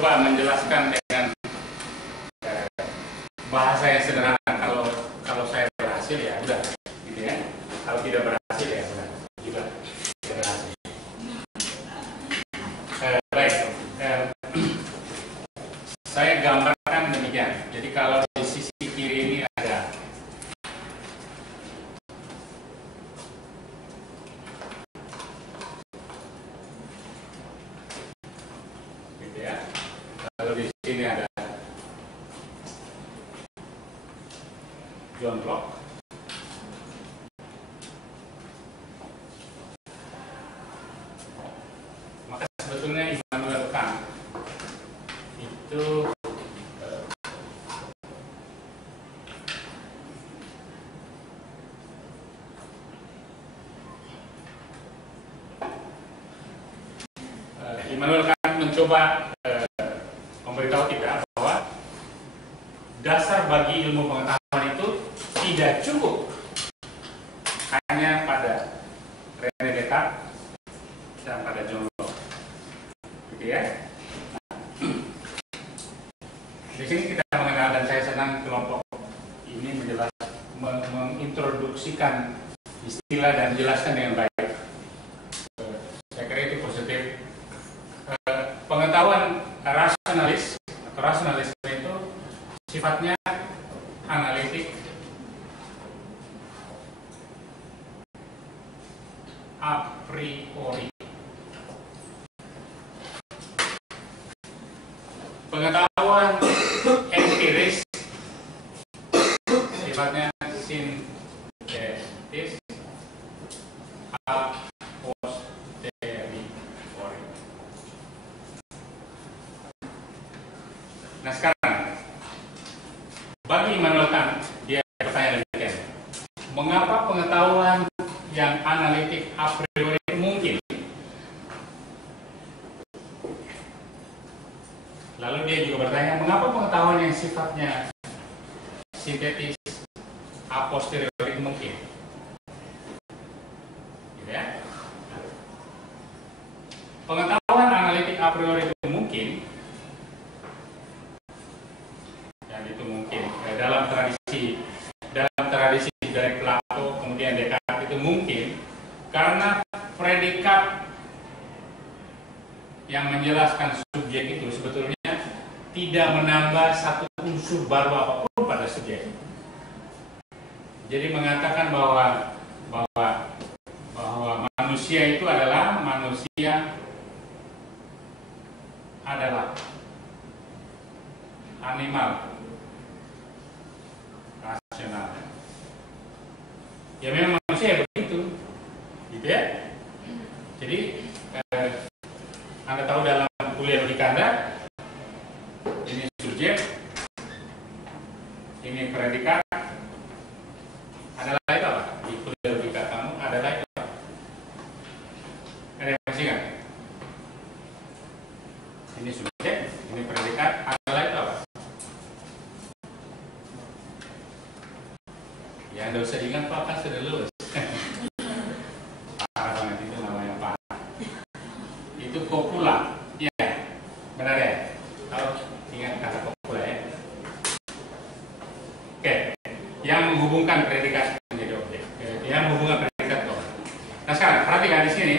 coba menjelaskan dengan bahasa yang sederhana. Kalau saya berhasil ya udah, gitu ya. Kalau tidak berhasil ya udah, juga tidak berhasil. Baik, saya gambarkan demikian. Jadi kalau di sisi kiri ini ada gitu ya. Kalau di sini ada John Locke. Maka sebetulnya Immanuel Kant itu Immanuel Kant mencoba memberitahu kita bahwa dasar bagi ilmu pengetahuan itu tidak cukup hanya pada René Descartes dan pada John Locke, gitu ya. Di sini kita mengenal, dan saya senang kelompok ini mengintroduksikan istilah dan menjelaskan dengan baik. Saya kira itu positif. Pengetahuan rasionalis atau rasionalisme itu sifatnya analitik, a priori. Pengetahuan empiris sifatnya sintetis, a posteriori. Nah sekarang, bagi Immanuel Kant, dia bertanya demikian: mengapa pengetahuan yang analitik a priori mungkin? Lalu dia juga bertanya, mengapa pengetahuan yang sifatnya sintetis a posteriori mungkin? Gitu ya? Pengetahuan analitik a priori itu mungkin, dan itu mungkin dalam tradisi dari Plato kemudian Descartes itu mungkin karena predikat yang menjelaskan subjek itu sebetulnya tidak menambah satu unsur baru apapun pada subjek. Jadi mengatakan bahwa manusia itu adalah animal rasional. Ya memang manusia begitu, gitu ya. Jadi Anda tahu dalam kuliah logika Anda, ini subjek, ini predikat, adalah itu apa? Di kuliah logika kamu adalah itu apa? Ada yang masih kan? Ini subjek, ini predikat, adalah itu apa? Ya Anda usah ingat Pak, kan sudah lulus. Parah banget itu namanya Pak. Itu kopula, iya, benar ya? Kalau ingat kata kopula ya. Oke, yang menghubungkan predikat menjadi objek, yang menghubungkan predikat ke objek. Nah sekarang perhatikan di sini,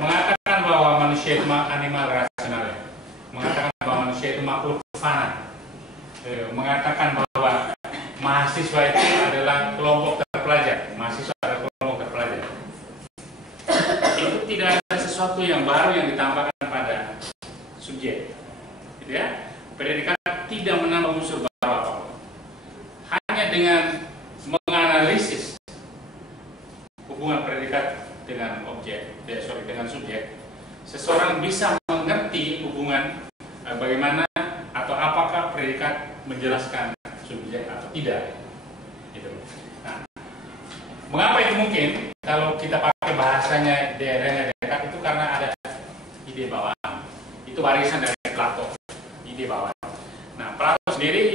mengatakan bahwa manusia itu animal rasional, ya. Mengatakan bahwa manusia itu makhluk fana, mengatakan bahwa mahasiswa itu adalah kelompok terpelajar, mahasiswa adalah kelompok terpelajar. Itu tidak ada sesuatu yang baru yang ditambahkan pada subjek, gitu ya. Predikat tidak menambah unsur baru apapun. Hanya dengan menganalisis hubungan predikat dengan objek, dengan subjek, seseorang bisa mengerti hubungan bagaimana atau apakah predikat menjelaskan subjek atau tidak. Gitu. Nah, mengapa itu mungkin? Kalau kita pakai bahasanya René Descartes itu karena ada ide bawaan. Itu warisan dari Plato, ide bawaan. Nah, Plato sendiri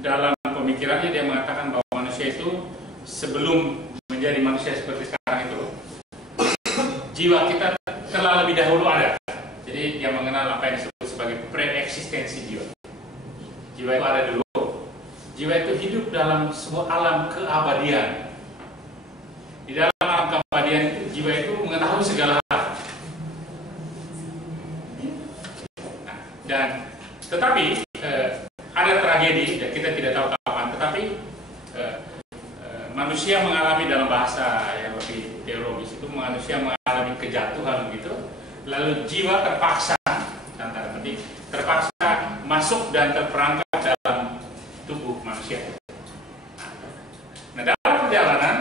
dalam pemikirannya dia mengatakan bahwa manusia itu sebelum menjadi manusia seperti sekarang itu, jiwa kita telah lebih dahulu ada. Jadi dia mengenal hidup dalam sebuah alam keabadian. Di dalam alam keabadian itu jiwa itu mengetahui segala hal. Nah, dan tetapi ada tragedi, dan kita tidak tahu kapan. Tetapi manusia mengalami, dalam bahasa yang lebih teologis itu, manusia mengalami kejatuhan begitu. Lalu jiwa terpaksa, tanda petik, terpaksa masuk dan terperangkap dalam tubuh manusia. Nah, dalam perjalanan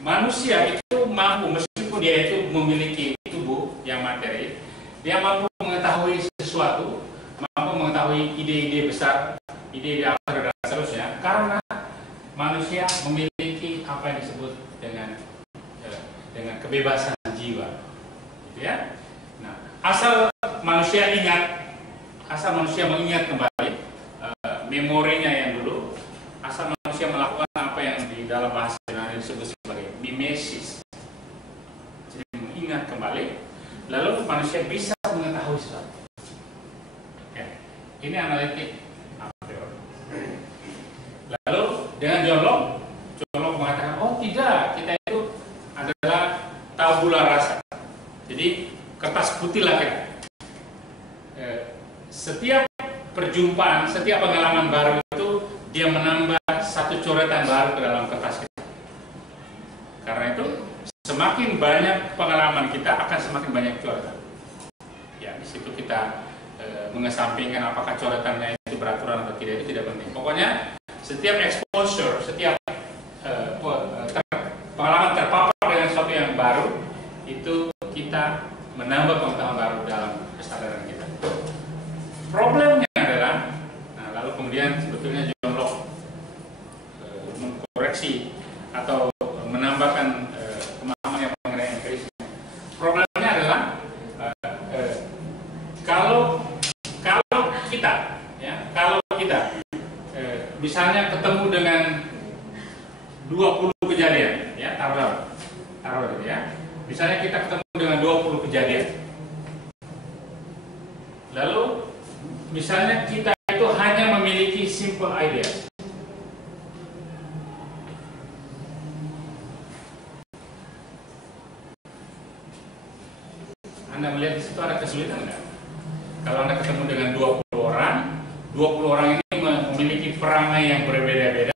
manusia itu mampu, meskipun dia itu memiliki tubuh yang materi, dia mampu mengetahui sesuatu, mampu mengetahui ide-ide besar, ide-ide akar dan seterusnya, karena manusia memiliki apa yang disebut dengan kebebasan jiwa, gitu ya. Nah, asal manusia mengingat kembali memorinya yang dulu, asal manusia melakukan apa yang di dalam bahasa Yunani disebut sebagai mimesis, jadi mengingat kembali, lalu manusia bisa mengetahui sesuatu. Ya, ini analitik a priori. Lalu dengan John Locke mengatakan, oh tidak, kita itu adalah tabula rasa. Jadi kertas putih lah kita. Setiap perjumpaan, setiap pengalaman baru itu dia menambah satu coretan baru ke dalam kertas kita. Karena itu semakin banyak pengalaman kita akan semakin banyak coretan. Ya, di situ kita mengesampingkan apakah coretannya itu beraturan atau tidak, itu tidak penting. Pokoknya setiap exposure, setiap pengalaman terpapar dengan sesuatu yang baru, itu kita menambah pengetahuan baru dalam kesadaran kita. Problemnya adalah, nah, lalu kemudian sebetulnya John Locke mengkoreksi atau menambahkan pemahaman yang mengenai empirisme. Problemnya adalah kalau kita misalnya ketemu dengan 20 kejadian, ya, taruh ya. Misalnya kita ketemu dengan 20 kejadian. Lalu misalnya kita itu hanya memiliki simple idea. Anda melihat di situ ada kesulitan enggak? Kalau Anda ketemu dengan 20 orang ini memiliki perangai yang berbeda-beda,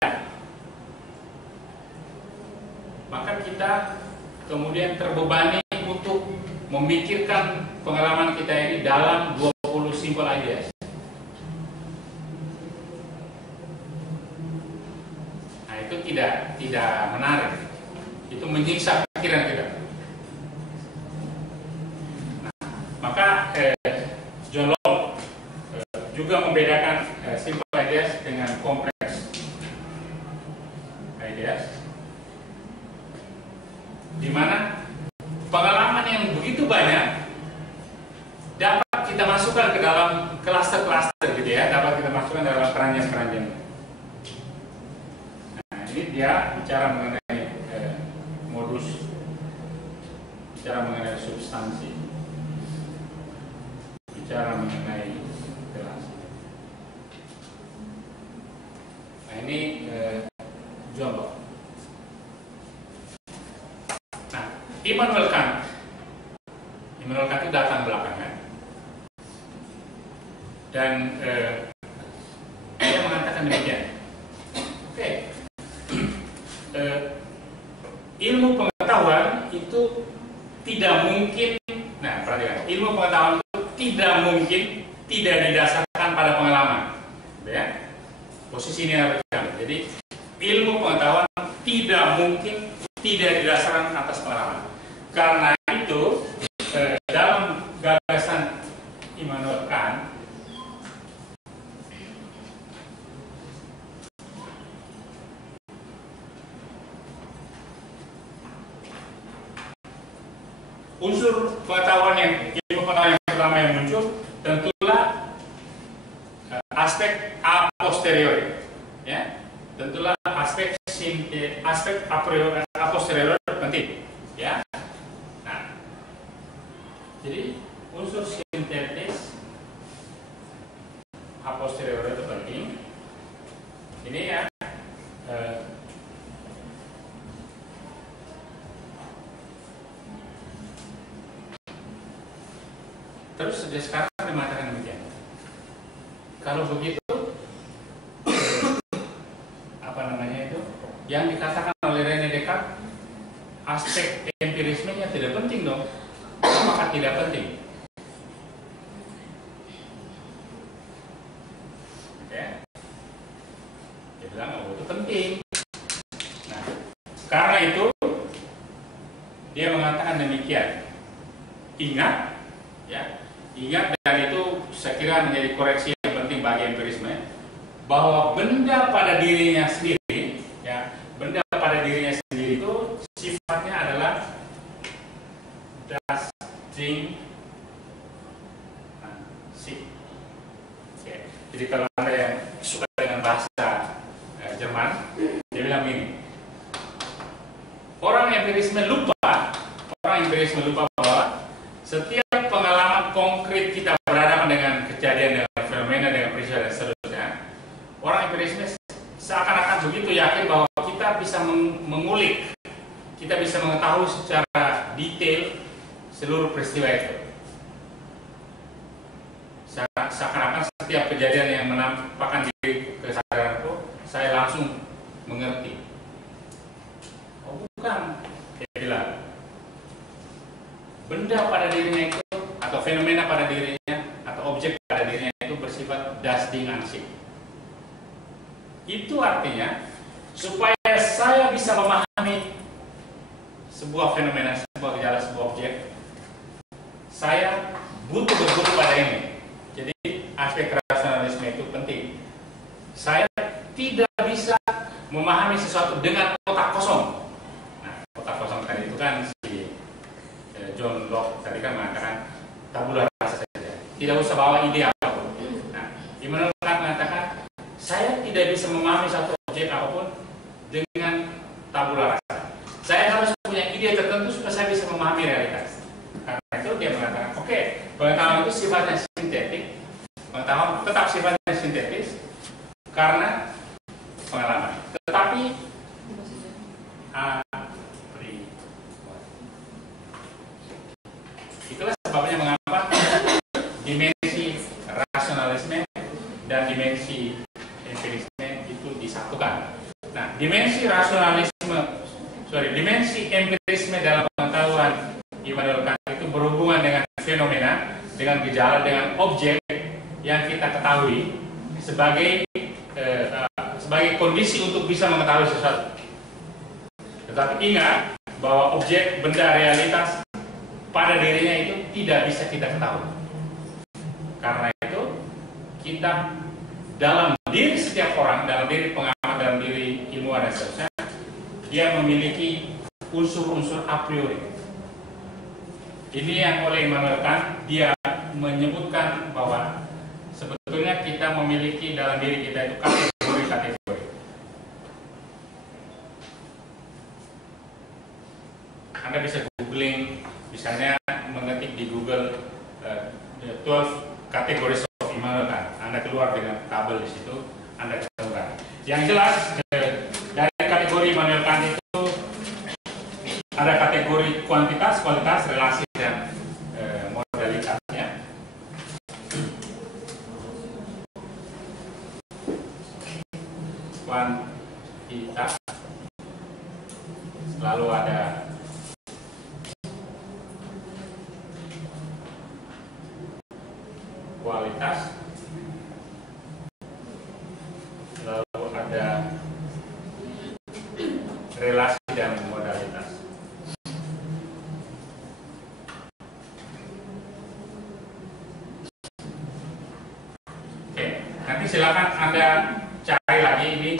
maka kita kemudian terbebani untuk memikirkan pengalaman kita ini dalam 20 simple ideas. Nah, itu tidak menarik. Itu menyiksa pikiran kita. Nah, maka John Locke juga membedakan simple ideas dengan complex ideas, di mana pengalaman yang begitu banyak dapat kita masukkan ke dalam klaster-klaster gitu ya, dapat kita masukkan dalam keranjang-keranjang. Nah, ini dia bicara mengenai modus, bicara mengenai substansi, bicara mengenai relasi. Nah, ini John Locke. Nah, Immanuel Kant itu datang belakangan, dan dia mengatakan demikian. Oke. Ilmu pengetahuan itu tidak mungkin. Nah, perhatikan, ilmu pengetahuan itu tidak mungkin tidak didasarkan pada pengalaman. Ya, posisi ini harus diambil. Jadi ilmu pengetahuan tidak mungkin tidak didasarkan atas pengalaman. Karena itu dalam gagasan Immanuel Kant, unsur pengetahuan ilmu pengetahuan yang pertama yang muncul tentulah aspek a posteriori, ya, tentulah aspek a priori, a posteriori penting, ya. Nah, jadi unsur sintetis a posteriori itu penting. Ini ya, Terus sejak sekarang dia mengatakan demikian. Kalau begitu, apa namanya itu? Yang dikatakan oleh René Descartes, aspek empirismenya tidak penting dong. Apakah tidak penting? Ya. Dia bilang, oh itu penting. Nah, karena itu dia mengatakan demikian. Ingat, ya, ingat, dan itu saya kira menjadi koreksi yang penting bagi empirisme, bahwa benda pada dirinya sendiri, ya, benda pada dirinya sendiri itu sifatnya adalah das Ding an sich. Okay. Jadi kalau Anda yang suka dengan bahasa Jerman, dia bilang begini, orang empirisme lupa bahwa setiap pengalaman konkret kita berhadapan dengan kejadian, dengan fenomena, dengan peristiwa dan seterusnya, orang empirisme seakan-akan begitu yakin bahwa kita bisa mengulik, kita bisa mengetahui secara detail seluruh peristiwa itu. Seakan-akan setiap kejadian yang menampakkan diri kesadaranku, saya langsung mengerti. Oh bukan, dia bilang, benda pada dirinya itu, atau fenomena pada dirinya, atau objek pada dirinya itu bersifat das Ding an sich. Itu artinya, supaya saya bisa memahami sebuah fenomena, sebuah gejala, sebuah objek, saya butuh berguru pada ini. Jadi aspek rasionalisme itu penting. Saya tidak bisa memahami sesuatu dengan otak kosong. Nah, otak kosong tadi itu kan si John Locke tadi kan mengatakan tabula rasa saja, tidak usah bawa ide apapun. Nah, Immanuel Kant mengatakan saya tidak bisa memahami satu objek apapun dengan tabula rasa. Saya harus punya ide tertentu supaya saya bisa memahami realitas. Karena itu dia mengatakan, oke, pengetahuan itu sifatnya sintetik, pengetahuan tetap sifatnya sintetis karena pengalaman. Tetapi itulah sebabnya mengapa dimensi rasionalisme dan dimensi empirisme itu disatukan. Nah, dimensi empirisme dalam pengetahuan Immanuel Kant itu berhubungan dengan fenomena, dengan gejala, dengan objek yang kita ketahui sebagai kondisi untuk bisa mengetahui sesuatu. Tetapi ingat bahwa objek, benda, realitas pada dirinya itu tidak bisa kita ketahui. Karena itu kita dalam diri setiap orang, dalam diri pengamat, dalam diri ilmuwan dan seterusnya, dia memiliki unsur-unsur a priori. Ini yang oleh Immanuel Kant dia menyebutkan bahwa sebetulnya kita memiliki dalam diri kita itu kategori-kategori. Anda bisa googling, misalnya mengetik di Google 12 categories of Immanuel Kant. Anda keluar dengan tabel di situ, Anda ketemukan. Yang jelas dari kategori Immanuel Kant itu ada kategori kuantitas, kualitas, relasi, dan modalitasnya. Kuantitas, lalu ada kualitas, lalu ada relasi dan modalitas. Oke, nanti silakan Anda cari lagi ini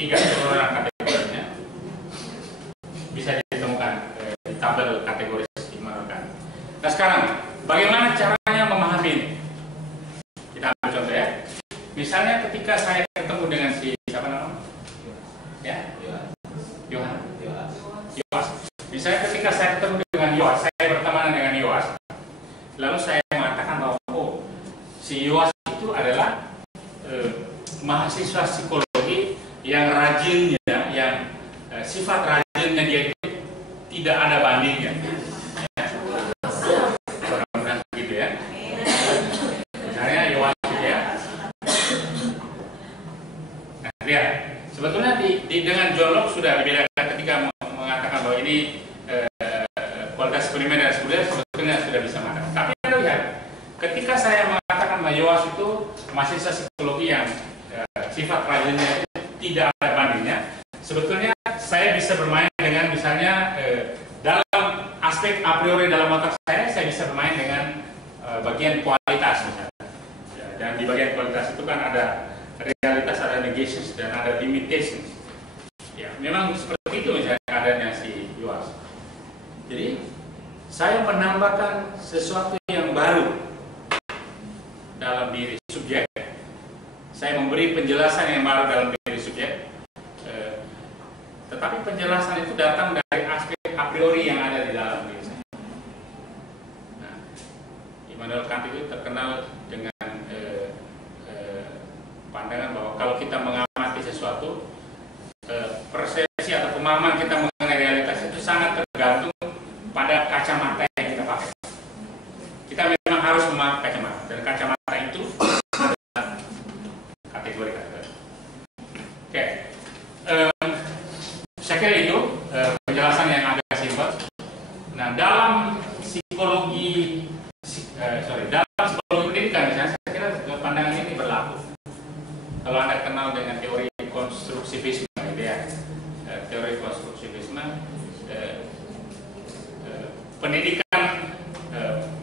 3 keseluruhan kategorinya, bisa ditemukan di tabel kategori Immanuel Kant. Nah sekarang, bagaimana caranya memahami ini? Kita ambil contoh ya. Misalnya ketika saya ketemu dengan si siapa namanya? Ya, Yohan. Yoas. Misalnya ketika saya ketemu dengan Yoas, saya berteman dengan Yoas, lalu saya mengatakan bahwa si Yoas itu adalah mahasiswa psikologi yang rajinnya, yang sifat rajinnya dia itu tidak ada bandingnya. dengan John Locke sudah dibedakan ketika mengatakan bahwa ini kualitas primer dan sekunder sebetulnya sudah bisa mengatakan. Tapi Anda lihat, ketika saya mengatakan bahwa Yoas itu mahasiswa psikologi yang sifat rajinnya tidak ada bandingnya, sebetulnya saya bisa bermain dengan misalnya dalam aspek a priori dalam otak saya bisa bermain dengan bagian kualitas misalnya. Ya, dan di bagian kualitas itu kan ada realitas, ada negations, dan ada limitations. Ya, memang seperti itu misalnya keadaannya si Yoas. Jadi saya menambahkan sesuatu yang baru dalam diri subjek. Saya memberi penjelasan yang baru dalam diri subjek. Tetapi penjelasan itu datang dari aspek a priori yang ada di dalam diri saya. Nah, Immanuel Kant itu terkenal dengan pandangan bahwa kalau kita mengamati sesuatu, persepsi atau pemahaman kita mengenai realitas itu sangat tergantung pada kacamata yang kita pakai. Kita memang harus memakai kacamata, dan kacamata itu adalah kategori-kategori. Oke, saya kira itu penjelasan yang agak simpel. Nah, dalam psikologi pendidikan misalnya, saya kira pandangan ini berlaku. Kalau Anda kenal dengan teori konstruktivisme, gitu ya, teori konstruktivisme,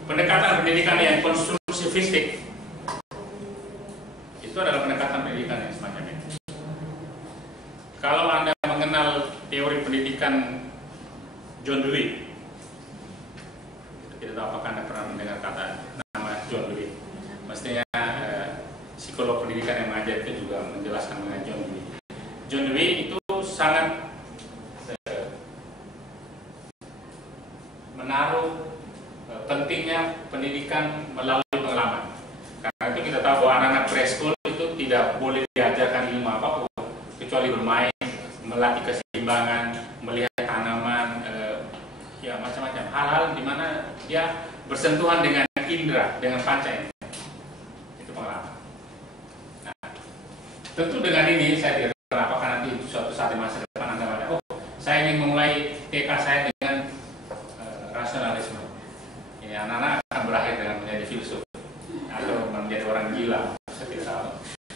pendekatan pendidikan yang konstruktivistik itu adalah pendekatan pendidikan yang semacam ini. Kalau Anda mengenal teori pendidikan John Dewey, tidak tahu apakah Anda pernah mendengar nama John Dewey. Mestinya psikolog pendidikan yang mengajar itu juga menjelaskan mengenai John Dewey. John Dewey itu sangat menaruh pentingnya pendidikan melalui pengalaman. Karena itu kita tahu bahwa anak-anak preschool itu tidak boleh diajarkan ilmu apapun kecuali bermain, melatih keseimbangan, melihat tanaman, ya macam-macam hal-hal di mana dia bersentuhan dengan indera, dengan panca indera. Itu pengalaman. Nah, tentu dengan ini saya tidak tahu apakah nanti suatu saat di masa depan Anda ada, saya ingin memulai TK saya dengan rasionalisme. Ya, anak-anak akan berakhir dengan menjadi filsuf atau menjadi orang gila, saya tidak tahu.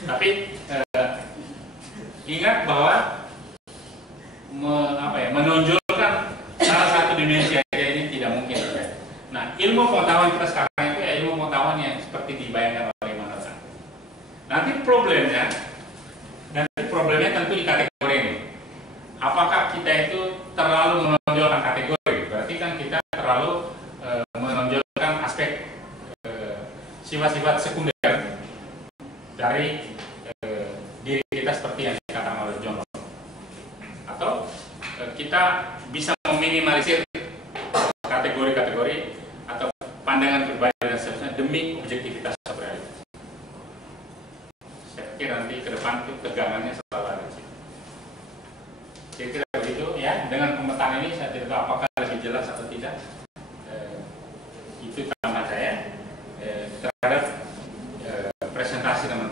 Tapi ingat bahwa menonjolkan salah satu dimensi aja ini tidak mungkin. Nah, ilmu pengetahuan kita sekarang itu ya ilmu pengetahuan yang seperti dibayangkan oleh Immanuel Kant. Nanti problemnya tentu di kategori ini. Apakah kita itu terlalu menonjolkan kategori? Berarti kan kita terlalu menonjolkan aspek sifat-sifat sekunder dari diri kita seperti yang dikatakan oleh John Locke. Atau kita bisa meminimalisir kategori-kategori atau pandangan pribadi dan seterusnya demi objektivitas realitas. Saya pikir nanti ke depan itu tegangannya selalu ada di situ. Kira-kira begitu ya. Dengan pemetaan ini saya tidak tahu apakah lebih jelas atau tidak. Itu tambahan saya terhadap presentasi teman-teman.